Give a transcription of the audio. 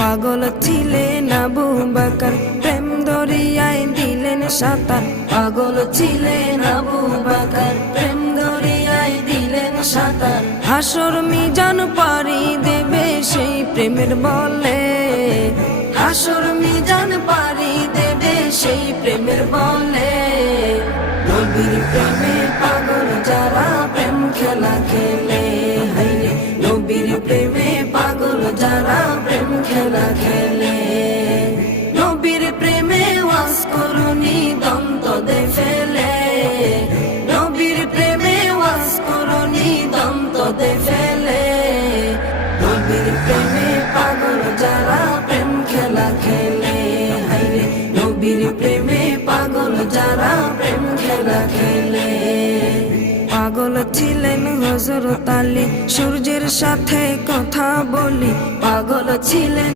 পাগল ছিলেন আবু বকর, প্রেম দরিয়ায় দিলেন সাঁতার। পাগল ছিলেন আবু বকর, প্রেম দরিয়ায় দিলেন সাঁতার। হাসর মিজান পারি দেবে সেই প্রেমের বলে, হাসর মিজান পারি দেবে সেই প্রেমের বলে। নবীর প্রেমে পাগল যারা প্রেম খেলা খেলে, হাইরে নবীর প্রেমে পাগল যারা প্রেম খেলা খেলে। নবীর প্রেমে ওয়াজ করুনি দন্ত দে ফেলে, নবীর প্রেমে ওয়াজ করুনি দন্ত দে ফেলে। নবীর প্রেমে পাগল যারা প্রেম খেলা খেলে, হাইরে নবীর প্রেমে পাগল যারা প্রেম খেলা খেলে। পাগল ছিলেন হযরত আলী, সূর্যের সাথে কথা বলি। পাগল ছিলেন